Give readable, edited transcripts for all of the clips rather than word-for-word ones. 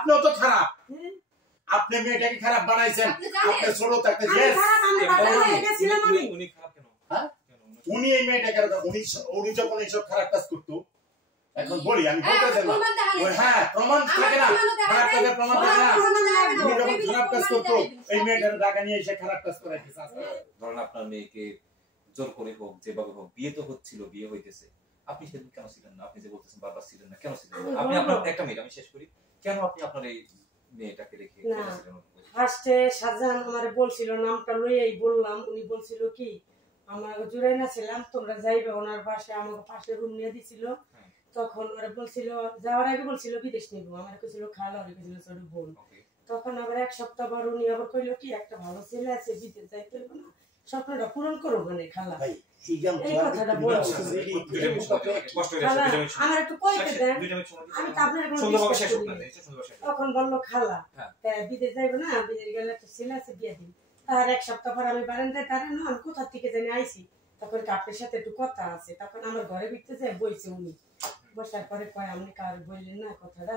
আপনিও তো খারাপ। আপনি মেয়েটাকে খারাপ বানাইছেন। আপনি ছোট থাকতে উনি খারাপ কেন? হ্যাঁ, উনি এই মেয়েটাকে উনি যখন এইসব খারাপ কাজ করতো, এখন বলি আমি বলতেছি না, ওই হ্যাঁ প্রমাণ থাকে না, খারাপ কাজের প্রমাণ থাকে না। উনি যখন খারাপ কাজ করতো এই মেয়েটার টাকা নিয়ে এসে খারাপ কাজ করাইতেছে। ধরেন আপনার মেয়েকে জোর করে হোক যেভাবে হোক বিয়ে তো হচ্ছিল, বিয়ে হইতেছে, আপনি সেদিন কেন ছিলেন না? আপনি যে বলতেছেন বারবার ছিলেন না, কেন ছিলেন না? আপনি আপনার একটা মিনিট আমি শেষ করি, কেন আপনি আপনার এই মেয়েটাকে রেখে গেছিলেন? ফার্স্টে শাহজাহান আমারে বলছিল, নামটা লইয়াই বললাম, উনি বলছিল কি আমার জুড়াই না ছিলাম, তোমরা যাইবে ওনার বাসায়, আমাকে পাশে রুম নিয়ে দিছিল। তখন ওরা বলছিল, যাওয়ার আগে বলছিল বিদেশ নিব, আমার কইছিল খালা, ওরা কইছিল ছোট বোন। তখন আবার এক সপ্তাহ পর উনি আবার কইলো কি একটা ভালো ছেলে আছে, বিদেশ যাইতে হবে না, স্বপ্নটা পূরণ করো মানে খালা, এই কথাটা বলছিল। আমার একটু কইতে দেন, আমি তো আপনার তখন বললো খালা বিদেশ যাইবো না, বিদেশ গেলে একটা ছেলে আছে বিয়ে দিন। তার এক সপ্তাহ পর আমি বারান্দায় দাঁড়ানো, আমি কোথা থেকে জানি আইসি, তখন আপনার সাথে একটু কথা আছে, তখন আমার ঘরে ভিতরে যায় বইছে উনি, বসার পরে কয় আপনি কার বললেন না কথাটা,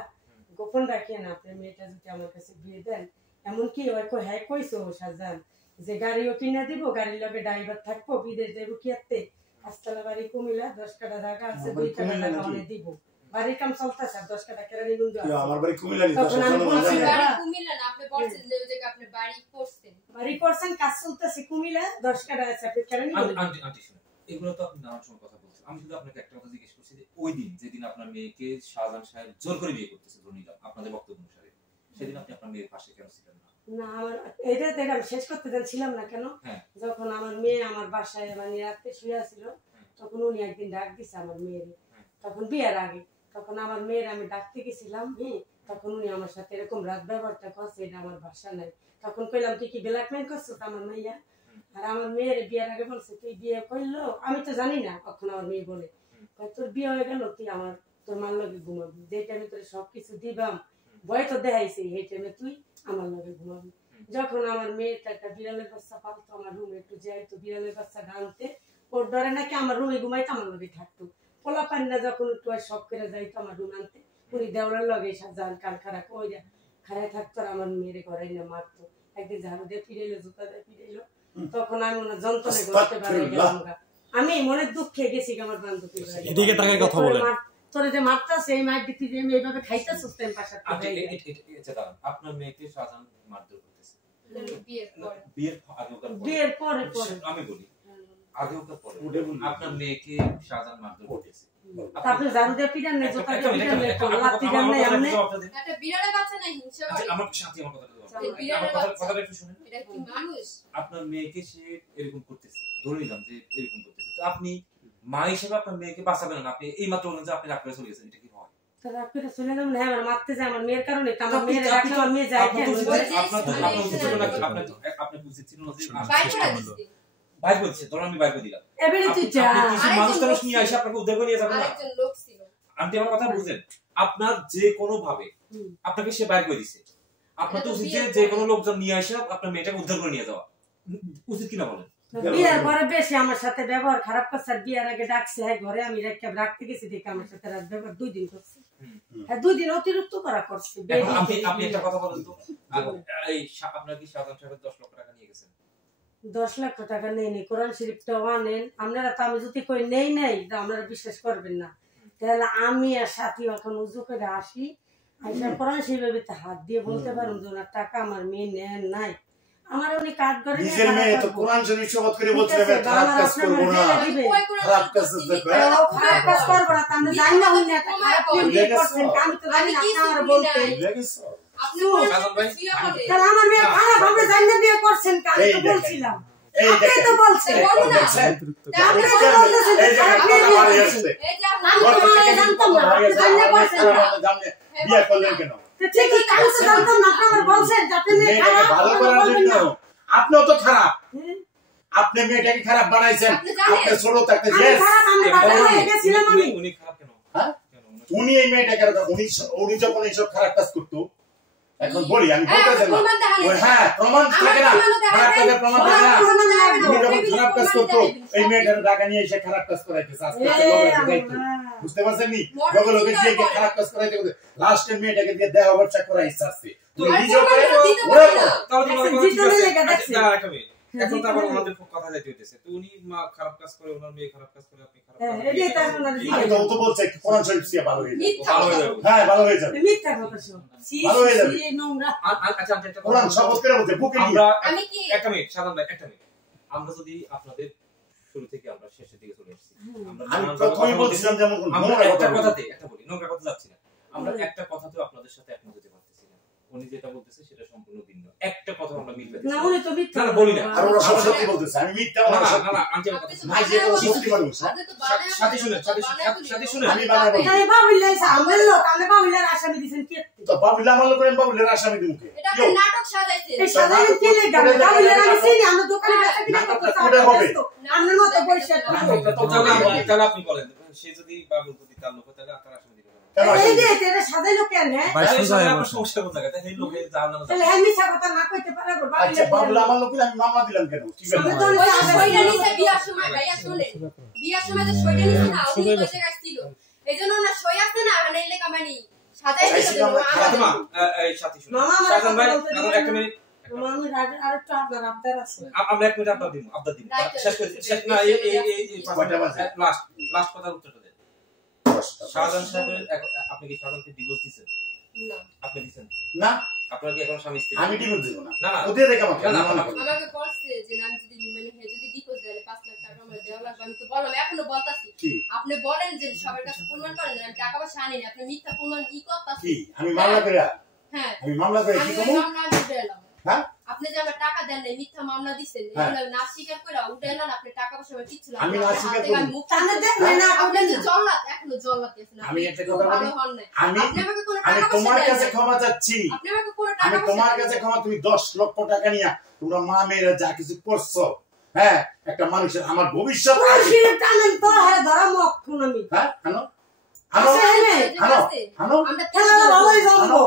গোপন রাখেন, আপনার মেয়েটা যদি আমার কাছে বিয়ে দেন। এমনকি ওই হ্যাঁ কইছো শাহজাহান যে গাড়িও কিনা দিব, গাড়ির লগে ড্রাইভার থাকবো, বিদেশ যাবো কি আতে, পাঁচতলা বাড়ি কুমিল্লা, 10 কাঠা জায়গা আছে, 2 টাকা টাকা অনেক দিব, বাড়ির কাম চলতেছে, 10 টাকা কেরা নিগুন দেওয়া আমার বাড়ি কুমিল্লা। তখন আমি বলছি কুমিল্লা না, আপনি বলছেন যে ওই জায়গা আপনি বাড়ি করছেন, কাজ চলতেছে কুমিল্লা, 10 কাঠা আছে, আপনি কেরা নিগুন। আন্টি শুনুন, এগুলো তো আপনি নানান সময় কথা বলছেন, আমি শুধু আপনাকে একটা কথা জিজ্ঞেস করছি যে ওই দিন যেদিন আপনার মেয়েকে শাহজাহান সাহেব জোর করে বিয়ে করতেছে, ধরে নিলাম আপনাদের বক্তব্য অনুসারে, সেদিন আপনি আপনার মেয়ের পাশে কেন ছিলেন না? না আমার এটা দেখলাম শেষ করতে ছিলাম না কেন, যখন আমার মেয়ে আমার বাসায় মানে রাতে শুয়ে ছিল, তখন উনি একদিন ডাক দিছে আমার মেয়ের, তখন বিয়ের আগে, তখন আমার মেয়ের আমি ডাকতে গেছিলাম, তখন উনি আমার সাথে এরকম রাত ব্যবহারটা করছে, এটা আমার বাসা নাই। তখন কইলাম তুই কি ব্ল্যাকমেল করছো আমার মেয়ে? আর আমার মেয়ের বিয়ের আগে বলছে তুই বিয়ে করলো, আমি তো জানি না, কখন আমার মেয়ে বলে তোর বিয়ে হয়ে গেল, তুই আমার তোর মার লগে ঘুমাবি, যে টাইমে তোর সবকিছু দিবাম, ভয় তো দেখাইছে, এই টাইমে তুই আমার লগে ঘুমাবি। যখন আমার মেয়েটা একটা বিড়ালের বাচ্চা পালতো, আমার রুমে একটু যাইতো বিড়ালের বাচ্চা আনতে, ওর ডরে নাকি আমার রুমে ঘুমাইতো, আমার লগে থাকতো। পোলা পান্না যখন একটু শখ করে যাইতো আমার রুম আনতে, উনি দেওয়ার লগে শাহজাহান কান খারাপ ওই খারাই থাকতো, আর আমার মেয়েরে ঘরে না মারতো, একদিন ঝাড়ু দিয়ে ফিরাইলো, জুতা দিয়ে ফিরাইলো, তখন আমি মনে যন্ত্রণায় করতে পারি গেলাম, আমি মনে দুঃখে গেছি আমার বান্ধবী এদিকে তাকায় কথা বলে, তোরে যে মারতাছে এই মার দিতে যে আমি এইভাবে খাইতাছিস টাইম পাশে। আপনার মেয়েকে শাহজাহান মারধর করতেছে বিয়ের পরে আমি বলি আগে ওকে পরে আপনার মেয়েকে শাহজাহান মারধর করতেছে, আপনি জানু দিয়ে পিটান নেই, জোতা দিয়ে পিটান নেই, লাঠি দেন নাই, আপনি একটা বিড়ালের বাচ্চা নাই হিংসা করে। আমার সাথে আমার কথাটা একটু শুনুন, এটা কি মানুষ? আপনার মেয়েকে সে এরকম করতেছে, ধরে নিলাম যে এরকম করতেছে, তো আপনি মা হিসেবে আপনার মেয়েকে বাঁচাবেন না, আপনি এই মাত্র বলেন যে আপনি রাখতে চলে গেছেন, এটা কি হয়? তো রাখতে চলে গেলাম না, আমার মারতে যায় আমার মেয়ের কারণে, আমার মেয়ের রাখতে আমার মেয়ে যায় কেন? আপনি উচিত ছিল না যে বাইক বলছে, ধরুন আমি বাইক দিলাম, এবারে তুই যা মানুষ টানুষ নিয়ে আসে আপনাকে উদ্ধার করে নিয়ে যাবেন না? আন্টি আমার কথা বুঝেন, আপনার যে কোনো ভাবে আপনাকে সে বাইক করে দিছে, আপনার তো উচিত যে কোনো লোকজন নিয়ে আসে আপনার মেয়েটাকে উদ্ধার করে নিয়ে যাওয়া, উচিত কিনা বলেন? বিয়ের পরে বেশি আমার সাথে ব্যবহার খারাপ করছে, বিয়ের আগে ডাকছে হ্যাঁ ঘরে, আমি রাখতে গেছি দেখে আমার সাথে রাত ব্যবহার 2 দিন করছে, হ্যাঁ 2 দিন অতিরিক্ত করা করছে। আপনি একটা কথা বলেন তো, এই আপনার কি শাহজাহান সাহেব 10 লক্ষ টাকা নিয়ে গেছেন? 10 লক্ষ টাকা নেই, কোরআন শরীফটাও আনেন আপনারা, তো আমি যদি কই নেই নেই তো আপনারা বিশ্বাস করবেন না, তাহলে আমি আর সাথী এখন উজু করে আসি, আইসা কোরআন শরীফের হাত দিয়ে বলতে পারুন যে ওনার টাকা আমার মেয়ে নেন নাই, আমার উনি কাট করে নিজের মেয়ে তো কোরআন শরীফ শপথ করে বলছে খারাপ কাজ করব না, খারাপ কাজ করব না, খারাপ কাজ করব না, আমি জানি না উনি একটা খারাপ কাজ করছেন, আমি তো জানি না আপনারা বলতে আপনি তাহলে আমার মেয়ে খারাপ, আমরা জানি না বিয়ে করছেন, আমি তো বলছিলাম, আপনি তো বলছেন বলুন না, আপনি তো বলছেন খারাপ মেয়ে বিয়ে করছেন, এই যে আমি তো জানতাম না, জানি না করছেন, বিয়ে করলেন কেন? ঠিক আছে আমি তো জানতাম না, আপনারা বলছেন যে আপনি মেয়ে খারাপ, ভালো করার জন্য, আপনিও তো খারাপ, আপনি মেয়েটাকে খারাপ বানাইছেন, আপনি ছোট থাকতে উনি খারাপ কেন? হ্যাঁ উনি এই মেয়েটাকে উনি যখন এইসব খারাপ কাজ করতো, এখন বলি আমি বলতেছি না ওই হ্যাঁ প্রমাণ থাকে না খারাপ কাজের প্রমাণ থাকে না তুমি যখন খারাপ কাজ করতো এই মেয়েটার টাকা নিয়ে এসে খারাপ কাজ করাইতেছে আস্তে আস্তে লোকের দায়িত্ব বুঝতে পারছেন নি লোকে গিয়ে খারাপ কাজ করাইতে লাস্টে মেয়েটাকে দিয়ে দেহ অবস্থা করাই ইচ্ছাছে তুমি নিজে করে ওরে এখন তো আবার ওনাদের কথা যাইতে হইতেছে তো উনি মা খারাপ কাজ করে ওনার মেয়ে খারাপ কাজ করে আপনি খারাপ এটাই তার ওনার আমি তো তো বলছে কোরআন শরীফ সিয়া ভালো হয়ে যাবে ভালো হয়ে যাবে হ্যাঁ ভালো হয়ে যাবে মিথ্যা কথা শুন ভালো হয়ে যাবে নোংরা আচ্ছা একটা কোরআন শপথ করে বলছে বুকে নিয়ে আমরা আমি কি একটা মিনিট সাধারণ ভাই একটা মিনিট আমরা যদি আপনাদের শুরু থেকে আমরা শেষের দিকে চলে আসছি আমি প্রথমেই বলছিলাম যেমন কোন আমরা নোংরা একটা কথা কথাতে একটা বলি নোংরা কথা যাচ্ছি না আমরা একটা কথাতেও আপনাদের সাথে একমত হতে পারতেছি না উনি যেটা বলতেছে সেটা সম্পূর্ণ ভিন্ন একটা কথা আমরা মিলতে না উনি তো মিথ্যা না বলি না আর ওরা সব সত্যি বলতেছে আমি মিথ্যা না বলা না সত্যি না আন্টি আমার কথা না যে কোনো সত্যি মানুষ সাথে শুনে সাথে শুনে আমি বানাবো আমি বাবুল্লাহ সামনের লোক আমি বাবুল্লাহর আসামি দিছেন কি তো বাবুল্লাহ আমার লোক আমি বাবুল্লাহর আসামি দিমু কে এটা একটা নাটক সাজাইছেন এই সাধারণ কি লেখা বাবুল্লাহর আমি চিনি আমরা দোকানে বেচা কিনা করতে কোডে হবে আপনার মতো পয়সা নাটকটা তো তাহলে আপনি বলেন সে যদি বাবুল প্রতি তার লোক তাহলে আপনার আসামি দিবেন এই যে এটা সাজাইলো কেন হ্যাঁ আপনার সমস্যা কোন জায়গায় এই লোকে জানার নাম তাহলে আমি মিথ্যা কথা না কইতে পারবো আচ্ছা বাবুল্লাহ আমার লোক আমি মামলা দিলাম কেন ঠিক আছে আমি তো ওই সইটা নিছে বিয়ার সময় ভাইয়া শুনে বিয়ার সময় তো সইটা নিছে না উনি ওই জায়গায় ছিল এইজন্য না সই আছে না মানে লেখা মানে সাজাই দিতে ফাতেমা এই সাথী শুনে সাজান ভাই একটা মিনিট আমি আরেকটা আপনার আবদার আছে আমরা এক মিনিট আপনার দিমু আবদার দিমু শেষ করে শেষ না এই লাস্ট কথার উত্তরটা দেন শাহজাহান সাহেবের আপনি কি শাহজাহানকে ডিভোর্স দিবেন না আপনি দিবেন না আপনার কি এখন স্বামী স্ত্রী আমি ডিভোর্স দেব না না না ওদের দেখে আমাকে না, না, আমাকে বলছে যে আমি যদি মানে হে যদি ডিপোজিট দেয় 5 লাখ টাকা আমার দেওয়া লাগবে আমি তো বললাম এখনো বলতাছি কি আপনি বলেন যে সবার কাছে প্রমাণ করেন যে আমি টাকা পয়সা আনি না আপনি মিথ্যা প্রমাণ কি করতাছেন কি আমি মামলা করে হ্যাঁ আমি মামলা করে কি আমি করব মামলা উঠে এলাম হ্যাঁ আপনি যে আমার টাকা দেন নাই মিথ্যা মামলা দিছেন হ্যাঁ। এগুলো না স্বীকার করে উঠে এলেন আপনি টাকা পয়সা আমার কিচ্ছু আমি না স্বীকার করি করি। তাহলে দেন না আপনি যে জল্লাদ এখনো জল্লাদ আছেন আমি একটা কথা বলি আমি আপনি আমাকে কোনো আমি টাকা তোমার পয়সা কাছে দেন ক্ষমা চাচ্ছি আপনি আমাকে কোনো আমি টাকা তোমার কাছে ক্ষমা তুমি 10 লক্ষ টাকা নিয়া তোমরা মা মেয়েরা যা কিছু করছো হ্যাঁ একটা মানুষের আমার ভবিষ্যৎ আছে পয়সা টানেন তো হ্যাঁ ধরা মক্ষণ আমি হ্যাঁ আনো আনো আনো আনো আমরা খেলা ভালোই জানবো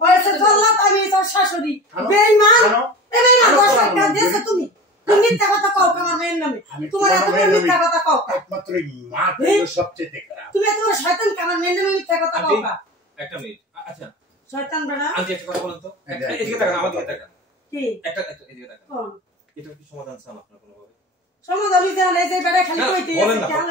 পয়সা জল্লাদ আমি তোর শাশুড়ি বেঈমান আনো বেঈমান 10 টাকা দিয়েছো তুমি তুমি মিথ্যা কথা কও আমার মেয়ের নামে তোমার এত বড় মিথ্যা কথা কও একমাত্র মা হলো সবচেয়ে খারাপ তুমি এত বড় শয়তান আমার মেয়ের নামে মিথ্যা কথা কও একটা মিনিট আচ্ছা শয়তান বড়া আন্টি একটা কথা বলেন তো এদিকে তাকান আমার দিকে তাকান কি একটা এদিকে তাকান কোন এটা কি সমাধান চান আপনার কোনো ভাবে সমাধান দিতে হলে যে বেড়া খালি কইতে বলেন না কেন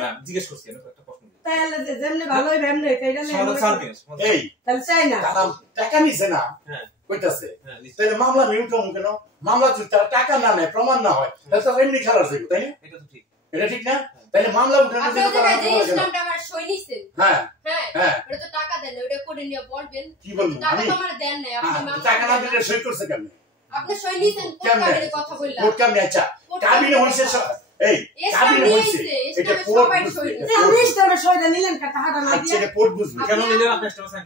না জিজ্ঞেস করছি আমি একটা প্রশ্ন তাহলে যে যেমনি ভালোই ভেমনে এটা নেই সমাধান চান কি এই তাহলে চাই না তারা টাকা নিছে না হ্যাঁ কইতাছে হ্যাঁ নিশ্চয়ই। তাহলে মামলা মিউটাম কেন মামলা যদি তারা টাকা না নেয় প্রমাণ না হয় তাহলে তো এমনি খেলার ছিল তাই না এটা তো ঠিক এটা ঠিক না তাহলে মামলা উঠানোর আপনি জন্য ওই তারা জায়গায় যে মামলা কেন? ইসলামটা আমার সই নিছেন হ্যাঁ হ্যাঁ হ্যাঁ ওটা তো টাকা দেন না ওটা করে নিয়ে বলবেন কি বলবো টাকা আমি তো আমার দেন নাই আপনি হ্যাঁ, মামলা টাকা না দিলে সই করছে কেমনে আপনি সই নিছেন কোন কেমনে? কাগজে কথা বললাম কোর্ট কেমনে আচ্ছা কাবিনে হইছে এই কাবিনে হইছে এটা কোর্ট বুঝবে যে আমি ইসলামের শয়তান নিলেন কাটা হাড়া না আচ্ছা দিয়ে এটা কোর্ট বুঝবে কেন নিলেন আপনি একটা সাইন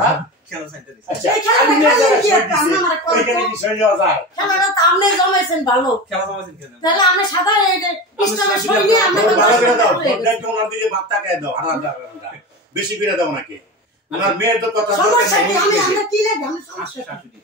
হ্যাঁ? কেন সাইনটা দিছেন আচ্ছা এই খেলাটা কাবিনে খেলেন যারা কি সই একটা? দিছে, আমার কত- ওইখানে কি সই নেওয়া যায় খেলাটা তো আপনি জমাইছেন ভালো খেলা জমাইছেন কেন তাহলে আমরা সাদা এই যে ইসলামের শৈ নিয়ে আমরা ভালো করে দাও কথা বলি। বড় ওনার দিকে ভাত তাকায় দাও আলাদা বেশি করে দাও নাকি ওনার মেয়ের তো কথা সমস্যা কি আমি বলতেছে। আমরা কি লাগে আমি সমস্যা কি? শাশুড়ি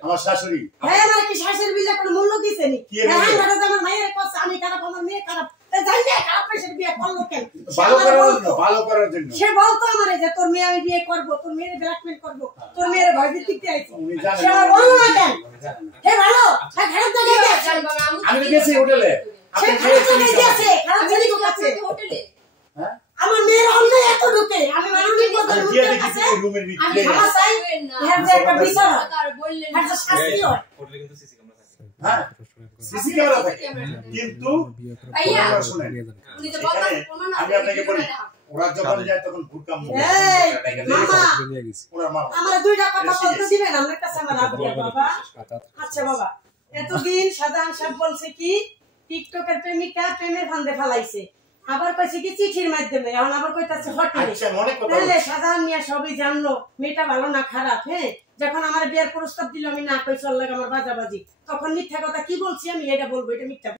আমার শাশুড়ি হ্যাঁ আমার কি শাশুড়ি বিলে কোনো মূল্য দিছে নি কি এর হ্যাঁ মূল্য? আমার মায়ের কথা আমি খারাপ আমার মেয়ে খারাপ তাই জানি না খারাপ পেশের বিয়ে করলো কেন ভালো সে আমারে করার বলতো, জন্য ভালো করার জন্য সে বলতো আমারে যে তোর মেয়ে আমি বিয়ে করবো তোর মেয়ের ব্ল্যাকমেল করবো তোর মেয়ের ভয় ভিত্তিতে আইছি উনি জানেন সে আমার বললো না কেন উনি জানেন না। হে ভালো হ্যাঁ খারাপ তো কি গেছে জানবো না, আমি তো গেছি হোটেলে সে আপনি খারাপ তো খেয়েছেন গেছে খারাপ আমি জানি কি কাছে আপনাকে হোটেলে হ্যাঁ আমার মেয়ের অন্যায় এত ঢুকে আমি মানবিক পদের আমি মধ্যে গিয়ে দেখি আছে রুমের আমি ভিতরে ক্ষমা চাই বলবেন না হ্যাঁ যে একটা বিচার হয় তার বললেন হ্যাঁ না। যে শাস্তি হয় হোটেলে কিন্তু সিসি ক্যামেরা থাকে হ্যাঁ সিসি ক্যামেরা থাকে কিন্তু ভাইয়া, ওনারা শুনেন উনি যে এখানে বলতেন প্রমাণ আছে, আমি আপনাকে বলি ওরা যখন যায় তখন ভুটকা মুখ এই, মামা ওনার মামা আমার দুইটা কথা বলতে দিবেন আমার কাছে আমার আবদার বাবা আচ্ছা বাবা এতদিন শাহজাহান সাহেব বলছে কি টিকটকের প্রেমিকা প্রেমের ফান্দে ফেলাইছে আবার কইছে কি চিঠির মাধ্যমে এখন আবার কইতাছে হোটেলে আচ্ছা অনেক কথা তাহলে বলছে। শাহজাহান মিয়া সবই জানলো মেয়েটা ভালো না খারাপ হ্যাঁ যখন আমার বিয়ের প্রস্তাব দিল আমি না কই চল লাগে আমার বাজাবাজি তখন মিথ্যা কথা কি বলছি আমি এটা বলবো এটা মিথ্যা